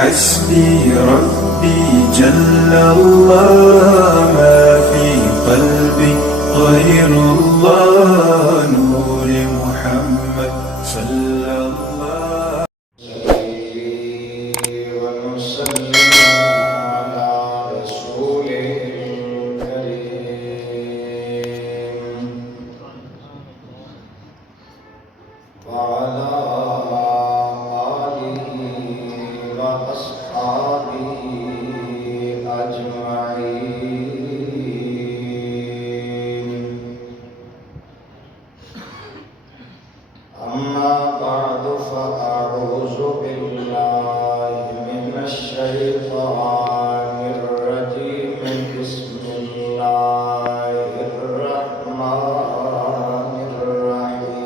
حسبي ربي جل الله، ما في قلبي غير الله، نور محمد صلى الله. ونسلم على رسوله الكريم وعلى آله وأصحابه أجمعين. أما بعد فأعوذ بالله من الشيطان الرجيم. بسم الله الرحمن الرحيم.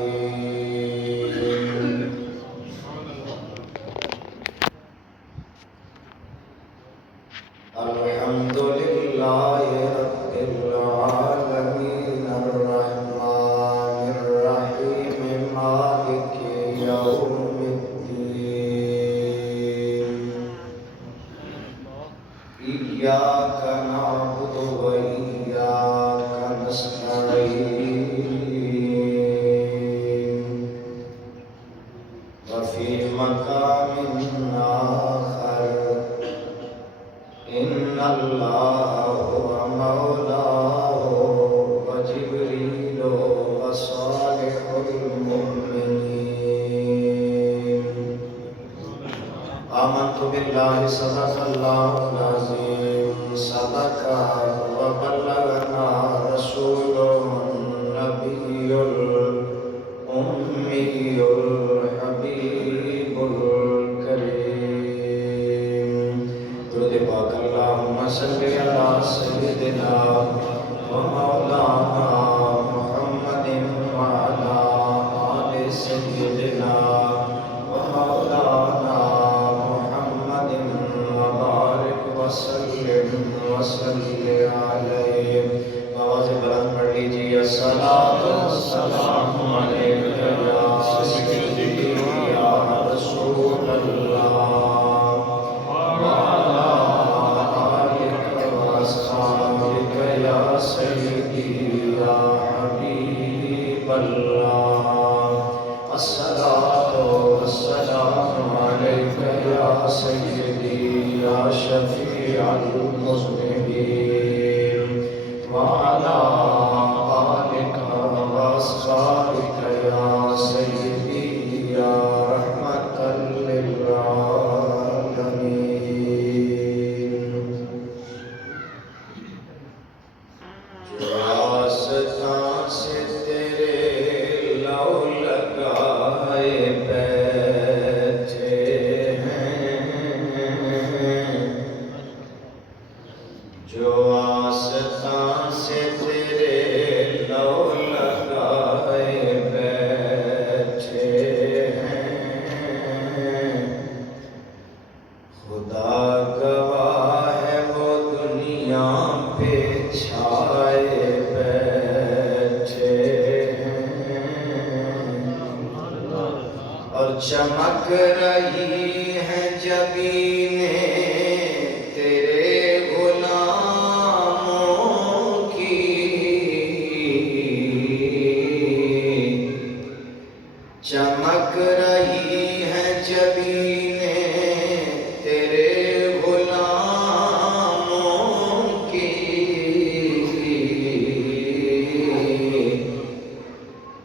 الحمد لله رب العالمين الرحمن الرحيم مالك يوم الدين. إياك نعبد وإياك نستعين. وفي مقام آخر إن الله هو مولاه وجبريل وصالح المؤمنين. آمنت بالله صدق الله العظيم صدق وبلغنا رسوله النبي الأمي الحبيب الكريم. درود پاک اللہم صلی علی سیدنا ومولانا محمد وعلی آل سیدنا ومولانا محمد وبارک وسلم علیہ. آواز بلند پڑھ لیجیے. الصلاۃ والسلام علیک یا سیدی یا رسول اللہ وعلی آلک واصحابک یا سیدی یا حبیب اللہ. الصلاۃ والسلام علیک یا سیدی یا شفیع المذنبین وعلی آلک واصحابک یا سیدی یا رحمۃ للعالمین. جو آستاں سے تیرے لو لگائے بیٹھے ہیں، جو آستاں سے تیرے لو لگائے بیٹھے ہیں، خدا گواہ ہے وہ دنیا پہ چھائے بیٹھے ہیں، اور چمک رہی ہیں جبینیں تیرے غلاموں کی، چمک رہی ہیں جبینیں تیرے غلاموں کی.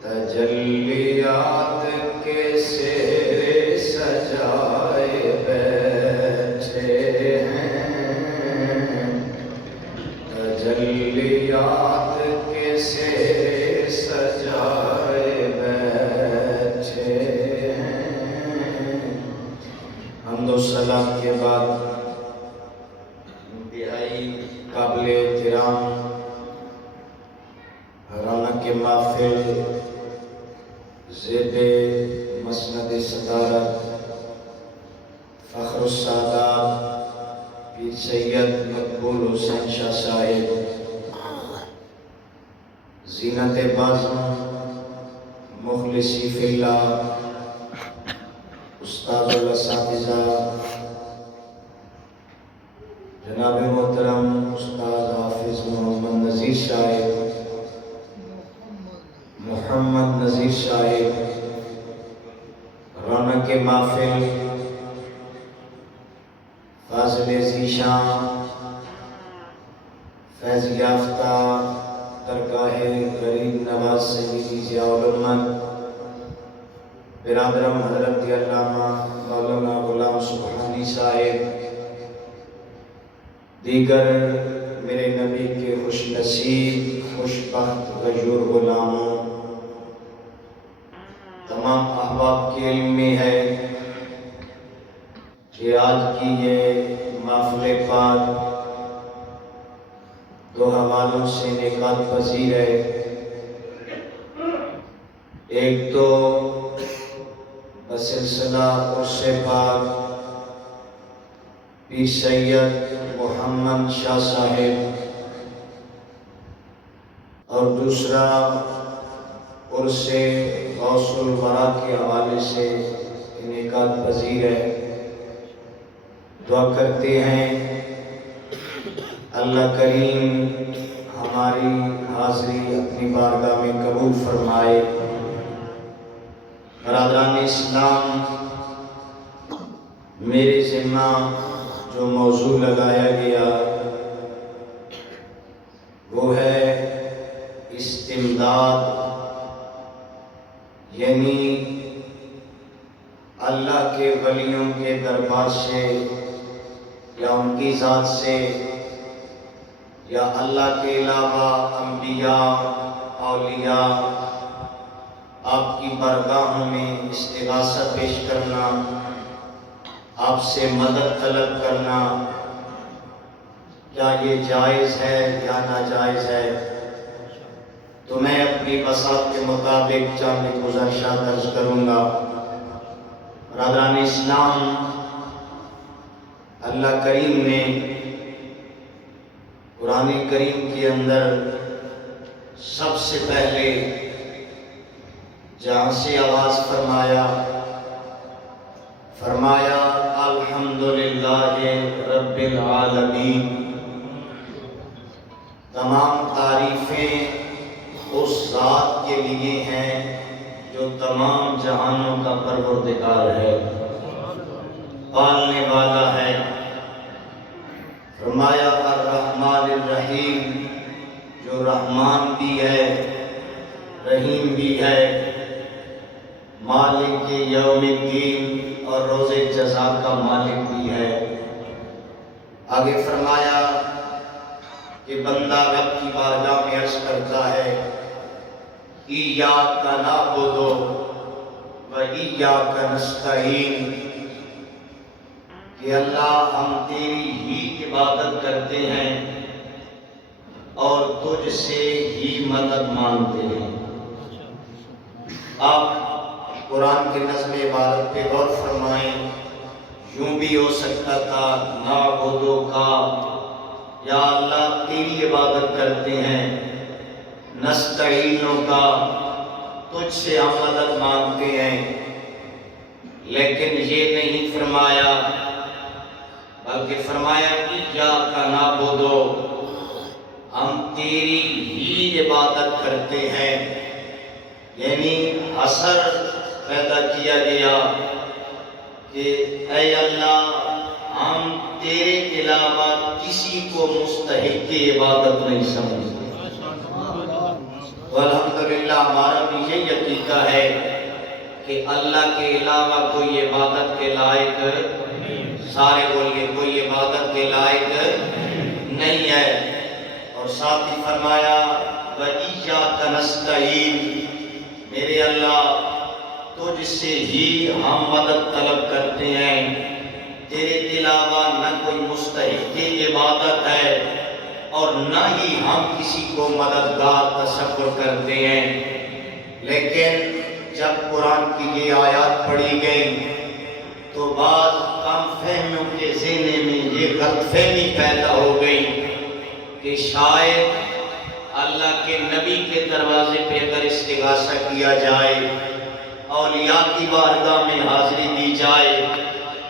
تجلیات کے سیرے سجائے بیٹھے ہیں، تجلیات کے سیرے سجائے بیٹھے ہیں. حمد و ثنا کے بعد انتہائی قابل احترام رونق محفل زیب مسند صدارت فخر السادات پیر سید مقبول حسین شاہ صاحب، زینت بزم مخلصی فی اللہ، استاد الاساتذہ نشان فیض یافتہ درگاہ غریب نواز سیدی ضیاء الرحمن برادرم حضرت علامہ مولانا غلام سبحانی صاحب، دیگر میرے نبی کے خوش نصیب خوش بخت غیور غلاموں، تمام احباب کے علم میں ہے کہ آج کی یہ محفل پاک دو حوالوں سے نکات پذیر ہے۔ ایک تو بسلسلہ عرس پاک پیر سید محمد شاہ صاحب، اور دوسرا عرس غوث الورا کے حوالے سے انعقاد پذیر ہے۔ دعا کرتے ہیں اللہ کریم ہماری حاضری اپنی بارگاہ میں قبول فرمائے۔ برادران اسلام، میرے ذمہ جو موضوع لگایا گیا وہ ہے استمداد، یعنی اللہ کے ولیوں کے دربار سے یا ان کی ذات سے یا اللہ کے علاوہ انبیاء اولیاء آپ کی بارگاہوں میں استغاثہ پیش کرنا، آپ سے مدد طلب کرنا، کیا یہ جائز ہے یا ناجائز ہے؟ تو میں اپنی بساط کے مطابق چند گزارشات درج کروں گا۔ برادران اسلام، اللہ کریم نے قرآن کریم کے اندر سب سے پہلے جہاں سے آغاز فرمایا الحمدللہ رب العالمین، تمام تعریفیں اس ذات کے لیے ہیں جو تمام جہانوں کا پروردگار ہے، پالنے والا ہے۔ فرمایا الرحمن الرحیم، جو رحمان بھی ہے رحیم بھی ہے، مالک یوم الدین، اور روز جزا کا مالک بھی ہے۔ آگے فرمایا کہ بندہ رب کی بارگاہ میں عرض کرتا ہے ایاک نعبد و ایاک نستعین، کہ اللہ ہم تیری ہی عبادت کرتے ہیں اور تجھ سے ہی مدد مانگتے ہیں۔ آپ قرآن کے نظم عبارت پہ غور فرمائیں، یوں بھی ہو سکتا تھا نعبدو کا، یا اللہ تیری عبادت کرتے ہیں، نستعینوں کا، تجھ سے ہم مدد مانگتے ہیں، لیکن یہ نہیں فرمایا، بلکہ فرمایا ایاک نعبد، ہم تیری ہی عبادت کرتے ہیں، یعنی حصر پیدا کیا گیا کہ اے اللہ ہم تیرے علاوہ کسی کو مستحق عبادت نہیں سمجھتے۔ والحمدللہ ہمارا بھی یہ عقیدہ ہے کہ اللہ کے علاوہ کوئی عبادت کے لائق، سارے بولیے، کوئی عبادت کے لائق نہیں ہے۔ اور ساتھ ہی فرمایا وَإِيَّاكَ نَسْتَعِينُ، میرے اللہ تجھ سے ہی ہم مدد طلب کرتے ہیں، تیرے علاوہ نہ کوئی مستحق عبادت ہے اور نہ ہی ہم کسی کو مددگار تصور کرتے ہیں۔ لیکن جب قرآن کی یہ آیات پڑھی گئی تو بعض کم فہمیوں کے ذہن میں یہ غلط فہمی پیدا ہو گئی کہ شاید اللہ کے نبی کے دروازے پہ اگر استغاثہ کیا جائے، اولیاء کی بارگاہ میں حاضری دی جائے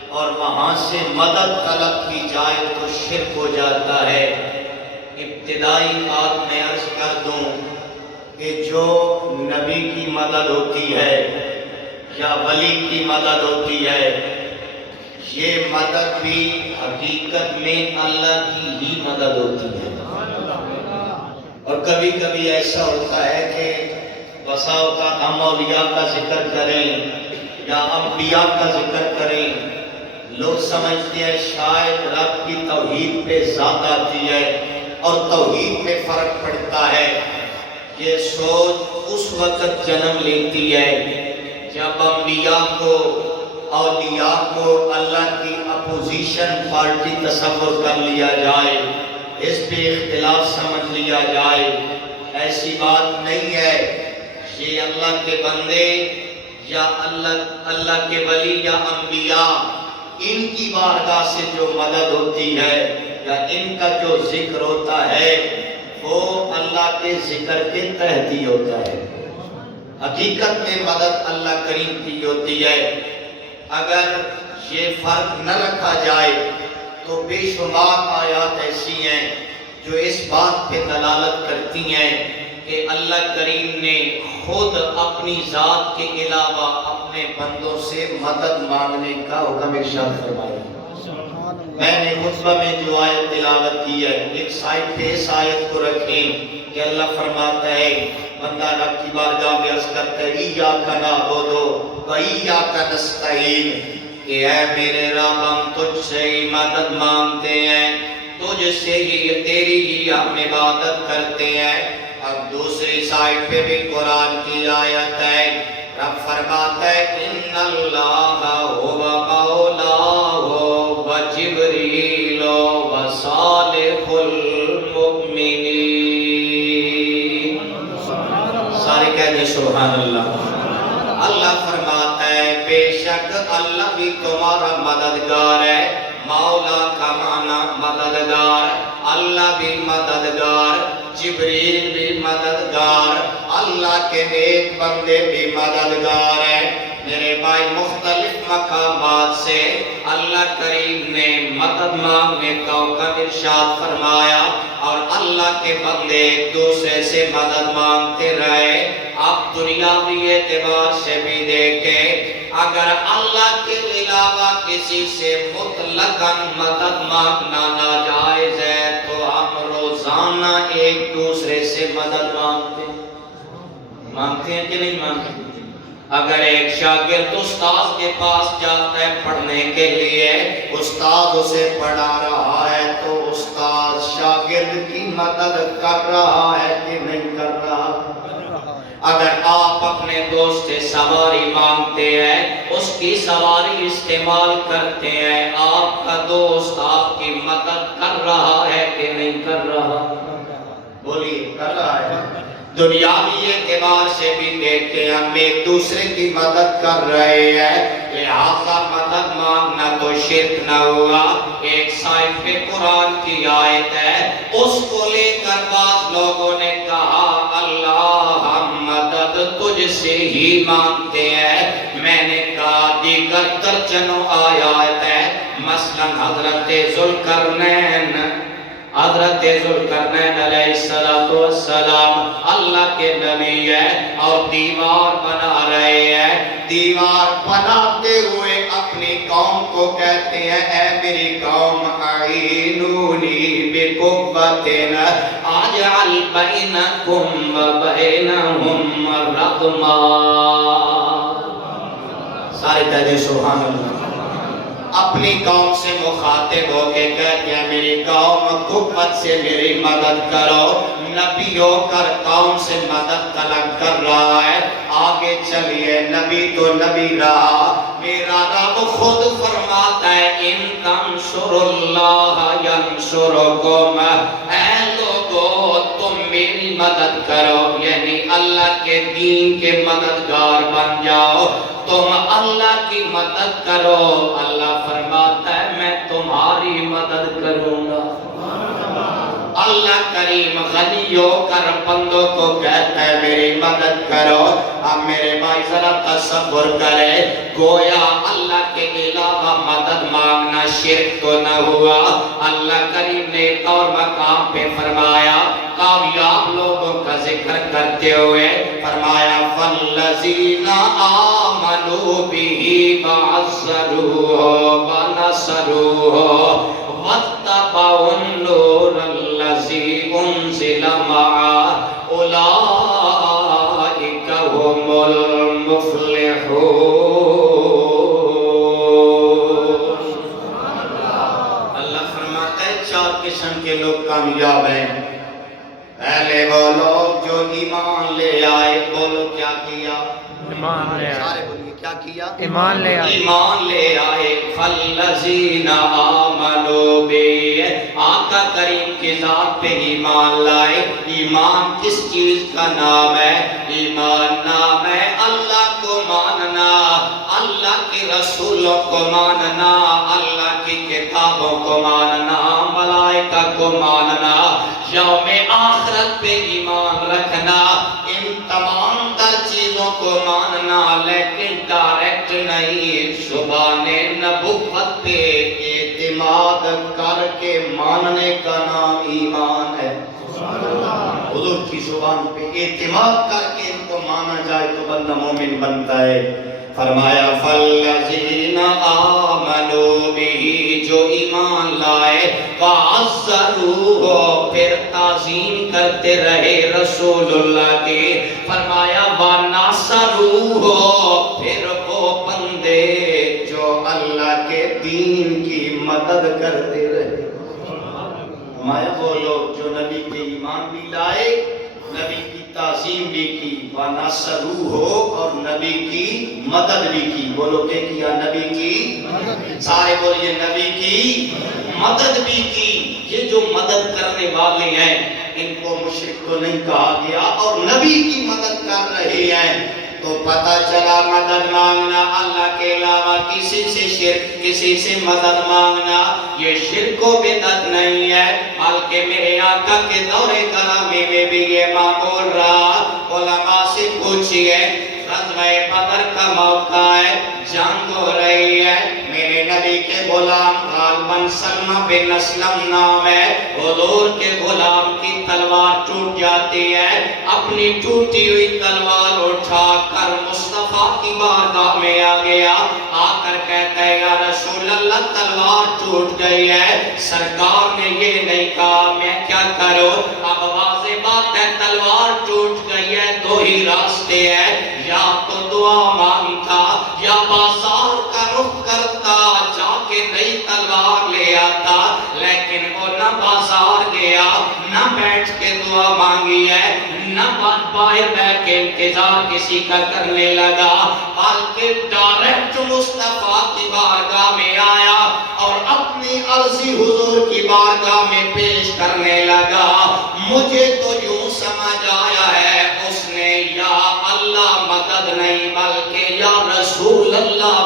اور وہاں سے مدد طلب کی جائے تو شرک ہو جاتا ہے۔ ابتدائی بات میں عرض کر دوں کہ جو نبی کی مدد ہوتی ہے یا ولی کی مدد ہوتی ہے یہ مدد بھی حقیقت میں اللہ کی ہی مدد ہوتی ہے۔ اور کبھی کبھی ایسا ہوتا ہے کہ بسا اوقات ہم اولیاء کا ذکر کریں یا انبیاء کا ذکر کریں، لوگ سمجھتے ہیں شاید رب کی توحید پہ زیادہ آتی ہے اور توحید میں فرق پڑتا ہے۔ یہ سوچ اس وقت جنم لیتی ہے جب انبیاء کو، اولیاء کو اللہ کی اپوزیشن پارٹی تصور کر لیا جائے، اس پہ اختلاف سمجھ لیا جائے۔ ایسی بات نہیں ہے، یہ اللہ کے بندے یا اللہ کے ولی یا انبیاء، ان کی بارگاہ سے جو مدد ہوتی ہے یا ان کا جو ذکر ہوتا ہے وہ اللہ کے ذکر کے تحت ہی ہوتا ہے۔ حقیقت میں مدد اللہ کریم کی ہوتی ہے۔ اگر یہ فرق نہ رکھا جائے تو بے شمار آیات ایسی ہیں جو اس بات پہ دلالت کرتی ہیں کہ اللہ کریم نے خود اپنی ذات کے علاوہ اپنے بندوں سے مدد مانگنے کا حکم ارشاد فرمایا۔ میں نے خطبہ میں جو آیت تلاوت کی ہے، ایک سائٹ پہ اس آیت کو رکھیں کہ اللہ فرماتا ہے، بندہ رب کی بارگاہ میں عرض کرتا ہے ایاک نعبد و ایاک نستعین، کہ اے میرے رب ہم تجھ سے ہی مدد مانگتے ہیں، تجھ سے ہی، تیری ہی ہم عبادت کرتے ہیں۔ اب دوسری سائٹ پہ بھی قرآن کی آیت ہے، رب فرماتا ہے ان اللہ هو مولاہ و جبریل و صالح المؤمنین۔ سارے کہہ دیں سبحان اللہ۔ اللہ فرماتا ہے بے شک اللہ بھی تمہارا مددگار ہے۔ مولا کا معنی مددگار، اللہ بھی مددگار، جبریل بھی مددگار، اللہ کے نیک بندے بھی مددگار ہیں۔ میرے بھائی مختلف مقامات سے اللہ کریم نے مدد مانگنے کا حکم ارشاد فرمایا اور اللہ کے بندے ایک دوسرے سے مدد مانگتے رہے۔ آپ دنیاوی اعتبار سے بھی دیکھیں، اگر اللہ کے علاوہ کسی سے مطلقاً مدد مانگنا ناجائز ہے تو ہم روزانہ ایک دوسرے سے مدد مانگتے ہیں کہ نہیں مانگتے؟ اگر ایک شاگرد استاذ کے پاس جاتا ہے پڑھنے کے لیے، استاذ اسے پڑھا رہا ہے تو استاذ شاگرد کی مدد کر رہا ہے کہ نہیں کر رہا؟ اگر آپ اپنے دوست سے سواری مانگتے ہیں، اس کی سواری استعمال کرتے ہیں، آپ کا دوست آپ کی مدد کر رہا ہے کہ نہیں کر رہا؟ بولیے، کر رہا ہے۔ دنیاوی اعتبار سے بھی دیکھتے ہیں، ہم ایک دوسرے کی مدد کر رہے ہیں، لہذا مدد مانگنا تو شرک نہ ہوگا۔ ایک سائٹ پہ قرآن کی آیت ہے، اس کو لے کر بعض لوگوں نے کہا اللہ ہم مدد تجھ سے ہی مانگتے ہیں۔ میں نے کہا دیگر درجنوں آیات ہے، مثلا حضرت ذوالقرنین علیہ السلام اللہ کے نبی ہے اور دیوار بنا رہے ہیں، دیوار بناتے ہوئے اپنی قوم کو کہتے ہیں اے میری قوم اعینونی بقوتٍ اجعل بینکم وبینہم ردما۔ سارے کہتے ہیں سبحان اللہ۔ اپنی قوم سے مخاطب ہو کے کہتے ہیں میری قوم قوت سے میری مدد کرو۔ نبی ہو کر قوم سے مدد طلب کر رہا ہے۔ آگے چلیے، نبی تو نبی رہا، میرا رب خود فرماتا ہے ان تنصروا اللہ ینصرکم، اے لوگو تم میری مدد کرو، یعنی اللہ کے دین کے مددگار بن جاؤ، تم اللہ کی مدد کرو، اللہ فرماتا ہے میں تمہاری مدد کروں گا۔ اللہ کریم غنی ہو کر بندوں کو کہتا ہے میری مدد کرو۔ اب میرے بھائی ذرا تصور کرے، گویا اللہ کے علاوہ مدد مانگنا شرک تو نہ ہوا۔ اللہ کریم نے ایک اور مقام پہ فرمایا کامیاب لوگوں کا ذکر کرتے ہوئے فرمایا فَالَّذِينَ آمَنُوا بِهِ وَعَزَّرُوهُ وَنَصَرُوهُ وَاتَّبَعُوا النُّورَ الَّذِي أُنزِلَ مَعَهُ أُولَٰئِكَ هُمُ الْمُفْلِحُونَ۔ اللہ فرماتا ہے چار قسم کے لوگ کامیاب ہیں۔ پہلے وہ لوگ جو ایمان لے آئے، بولو کیا کیا؟ ایمان لے آئے۔ سارے بولیے کیا کیا؟ ایمان لے آئے۔ ایمان لے آئے۔ فَالَّذِينَ آمَنُوا بِهِ، آقا کریم کی ذات پہ ایمان لائے۔ ایمان کس چیز کا نام ہے؟ ایمان نام ہے اللہ کو ماننا، اللہ کے رسولوں کو ماننا، اللہ کی کتابوں کو ماننا، ملائکہ کو ماننا، یوم آخرت پہ ایمان رکھنا، ان تمام تر چیزوں کو ماننا، لیکن ڈائریکٹ نہیں، زبان نبوت پہ اعتماد کر کے ماننے کا نام ایمان ہے۔ حضور کی زبان پہ اعتماد کر کے ان کو مانا جائے تو بندہ مومن بنتا ہے۔ فرمایا فَالَّذِينَ آمَنُوا بِهِ، جو ایمان لائے، وَعَزَّرُوهُ، پھر تعظیم کرتے رہے رسول اللہ کے۔ فرمایا وَنَصَرُوهُ، پھر وہ بندے جو اللہ کے دین کی مدد کرتے رہے۔ فرمایا وہ لوگ جو نبی کے ایمان بھی لائے، نبی کی تعظیم بھی کی، وَنَصَرُوهُ، اور نبی کی مدد بھی کی۔ بولو کہ کیا؟ نبی کی، سارے بولیے نبی کی مدد بھی کی۔ یہ جو مدد کرنے والے ہیں ان کو مشرک تو نہیں کہا گیا، اور نبی کی مدد کر رہے ہیں، تو پتہ چلا مدد مانگنا اللہ کے علاوہ کسی سے شرک، کسی سے مدد مانگنا یہ شرک و بدعت نہیں ہے، بلکہ میرے آقا کے دور کرامی میں بھی یہ معمول رہا۔ علماء سے پوچھئے، غزوہ بدر کا موقع ہے، جنگ ہو رہی ہے، میرے نبی کے غلام غالباً سلمہ بن اسلم نام ہے، حضور کے غلام کی تلوار ٹوٹ جاتی ہے، اپنی ٹوٹی ہوئی تلوار اٹھا کر مصطفیٰ کی بارگاہ میں آ گیا، آ کر کہتا ہے یا رسول اللہ تلوار ٹوٹ گئی ہے، سرکار نے یہ نہیں کہا میں کیا کروں؟ اب واضح بات ہے تلوار ٹوٹ گئی ہے، دو ہی راستے ہیں، یا تو دعا مانگتا یا بازار کا رخ کرتا، جا کے نئی تلوار لے آتا، لیکن وہ نہ بازار گیا، نہ بیٹھ کے دعا مانگی ہے، نہ باہر بیٹھ کے انتظار کسی کا کرنے لگا، بلکہ ڈائریکٹ مصطفیٰ کی بارگاہ میں آیا اور اپنی عرضی حضور کی بارگاہ میں پیش کرنے لگا۔ مجھے تو یوں سمجھ آیا ہے اس نے یا اللہ مدد نہیں بلکہ یا رسول اللہ